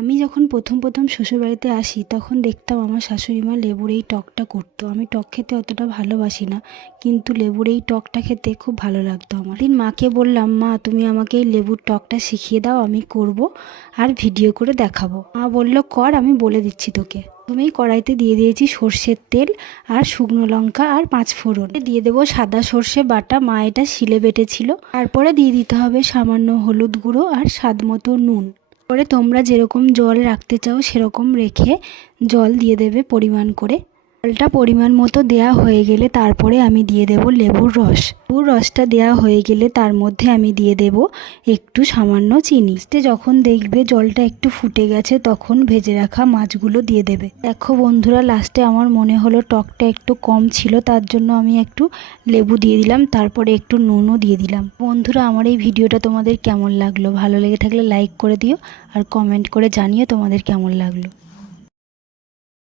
আমি যখন প্রথম প্রথম শ্বশুরবাড়িতে আসি, তখন দেখতাম আমার শাশুড়ি মা লেবুর এই টকটা করতো। আমি টক খেতে অতটা ভালোবাসি না, কিন্তু লেবুর এই টকটা খেতে খুব ভালো লাগতো আমার। দিন মাকে বললাম, মা, তুমি আমাকে এই লেবুর টকটা শিখিয়ে দাও, আমি করব আর ভিডিও করে দেখাবো। মা বলল, কর, আমি বলে দিচ্ছি তোকে। তুমি কড়াইতে দিয়ে দিয়েছি সর্ষের তেল আর শুকনো লঙ্কা আর পাঁচ ফোড়ন। দিয়ে দেবো সাদা সর্ষে বাটা, মা এটা শিলে বেটেছিল। তারপরে দিয়ে দিতে হবে সামান্য হলুদ গুঁড়ো আর স্বাদ মতো নুন। পরে তোমরা যেরকম জল রাখতে চাও সেরকম রেখে জল দিয়ে দেবে পরিমাণ করে। জলটা পরিমাণ মতো দেয়া হয়ে গেলে তারপরে আমি দিয়ে দেব লেবুর রস। লেবুর রসটা দেয়া হয়ে গেলে তার মধ্যে আমি দিয়ে দেব একটু সামান্য চিনি। যখন দেখবে জলটা একটু ফুটে গেছে, তখন ভেজে রাখা মাছগুলো দিয়ে দেবে। দেখো বন্ধুরা লাস্টে আমার মনে হলো টকটা একটু কম ছিল, তার জন্য আমি একটু লেবু দিয়ে দিলাম, তারপরে একটু নুনও দিয়ে দিলাম। বন্ধুরা, আমার এই ভিডিওটা তোমাদের কেমন লাগল? ভালো লেগে থাকলে লাইক করে দিও আর কমেন্ট করে জানিও তোমাদের কেমন লাগল।